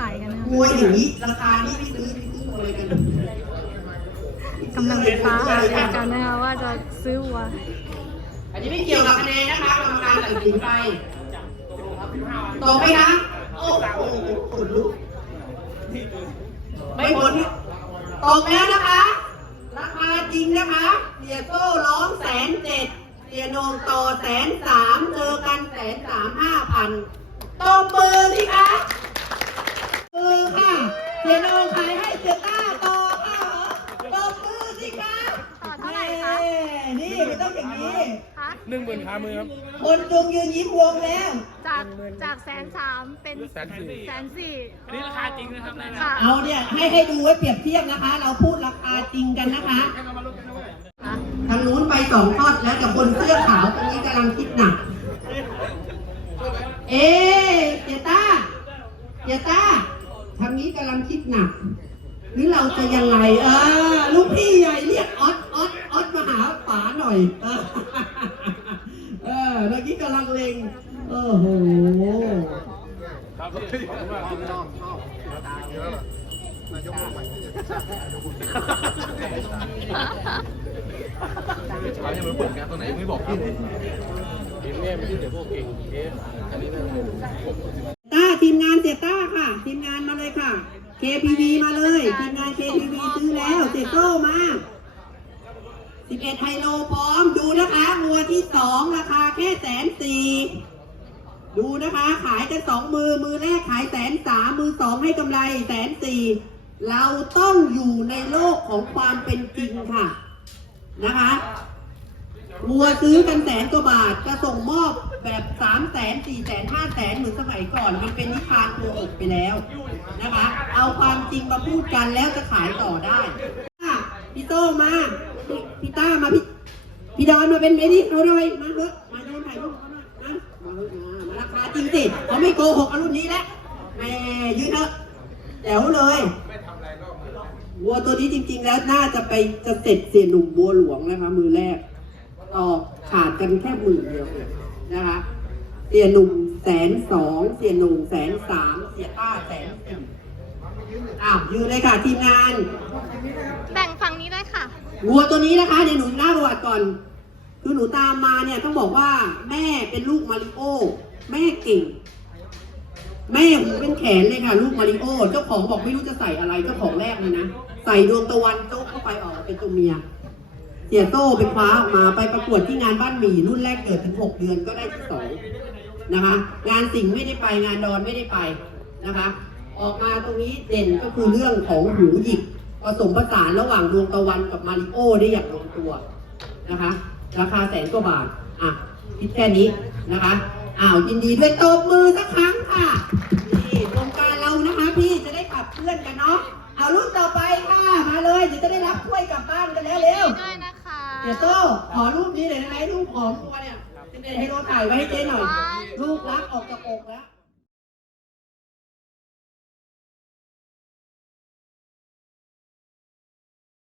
ขายกันนะคะมวยอย่างนี้ราคานี้ไม่ซื้อไม่ซื้ออะไรกันกำลังปรึกษาหารือกันนะคะว่าจะซื้อวัวอันนี้ไม่เกี่ยวกับคะแนนนะคะกรรมการตัดสินไปตรงไหมคะโอ้โหขนลุกไม่พ้นตรงแล้วนะคะ ราคาจริงนะคะเสียโซ่ร้องแสนเจ็ดเสียโหนงต่อแสนสามเจอกันแสนสามห้าพันตบมือสิคะ มือค่ะเสียโหนงขายให้เสียต้าต่อค่ะตบมือสิคะต่อเท่าไหร่คะเย้นี่มันต้องอย่างนี้ คะหนึ่งหมื่นขามือครับคนจงยืนยิ้มวงแล้ว จากจากแสนสามเป็นแสนสี่แสนสี่อันนี้ราคาจริงนะครับนายนะค่ะเอาเนี่ยให้ให้ดูไว้เปรียบเทียบนะคะ เราพูดราคาจริงกันนะคะค่ะทางนู้นไปสองทอดแล้วแต่คนเสื้อขาวตรงนี้กำลังคิดหนัก เอ๊ะเจต้าเจต้าทาง นี้กำลังคิดหนัก หรือเราจะยังไงเออลูกพี่ใหญ่เรียกออดออดออดมาหาป๋าหน่อย เออเออเมื่อกี้กำลังเลงโอ้โหครับร้ายังไม่เปิดงานตัวไหนไม่บอกพี่เลยเกมเนี่ยไม่ใช่เดี๋ยวพวกเก่งเอ๊ะอันนี้น่าจะผม มงานเสียต้าค่ะ ทีมงานมาเลยค่ะ KPV มาเลย ทีมงาน KPV ซื้อแล้วเสร็จโก้มา11ไฮโลพร้อมดูนะคะงัวที่สองราคาแค่แสนสี่ดูนะคะ ขายกันสองมือมือแรกขายแสนสามมือสองให้กำไรแสนสี่เราต้องอยู่ในโลกของความเป็นจริงค่ะนะคะ วัวซื้อกันแสนกว่าบาทจะส่งมอบแบบสามแสนสี่แสนห้าแสนเหมือนสมัยก่อน มันเป็นนิทานโกหกไปแล้วนะคะ เอาความจริงมาพูดกันแล้วจะขายต่อได้พี่โต้มาพี่ต้ามาพี่พี่ดอนมาเป็นเมดี้เขาหน่อยมาเถอะมาโดนถ่ายรูปเขาหน่อยมามาเถอะมาราคาจริงสิเขาไม่โกหกเอารุ่นนี้แล้วแหมยืนเถอะแจ๋วเลยวัวตัวนี้จริง ๆ แล้วน่าจะไปจะเสร็จเสียหนุ่มบัวหลวงนะคะมือแรก ต่อขาดกันแค่หมื่นเดียวเองนะคะเสียหนุ่มแสนสองเสียหนุ่มแสนสามเสียต้าแสนสี่อ้าวยืนเลยค่ะทีมงานแบ่งฝั่งนี้ได้ค่ะวัวตัวนี้นะคะเดี๋ยวหนูหน้าประวัติก่อนคือหนูตามมาเนี่ยต้องบอกว่าแม่เป็นลูกมาริโอ แม่เก่ง แม่หูเป็นแขนเลยค่ะ ลูกมาริโอ เจ้าของบอกไม่รู้จะใส่อะไรเจ้าของแรกเลยนะ ใส่ดวงตะวันโจ๊กเข้าไปออกมาเป็นตัวเมีย เสียโต้เป็นคว้าออกมาไปประกวดที่งานบ้านหมี่รุ่นแรกเกิดถึงหกเดือนก็ได้ที่สองนะคะ งานสิงห์ไม่ได้ไปงานดอนไม่ได้ไปนะคะ ออกมาตรงนี้เด่นก็คือเรื่องของหูหยิกผสมผสานระหว่างดวงตะวันกับมาริโอได้อย่างลงตัวนะคะ ราคาแสนกว่าบาทอะคิดแค่นี้นะคะอ้าวยินดีด้วยตบมือสักครั้งค่ะนี่โครงการเรานะคะ พี่จะได้ขับเพื่อนกันเนาะเอารุ่นต่อไปค่ะ มาเลยเดี๋ยวจะได้รับถ้วยกลับบ้านกันแล้วเร็ว เดี๋ยวโต้ขอรูปนี้เลยนะไอ้รูปหอมตัวเนี่ยเป็นเด็นให้โรถ่ายไว้ให้เจ๊หน่อยรูปรักออกจากอกแล้ว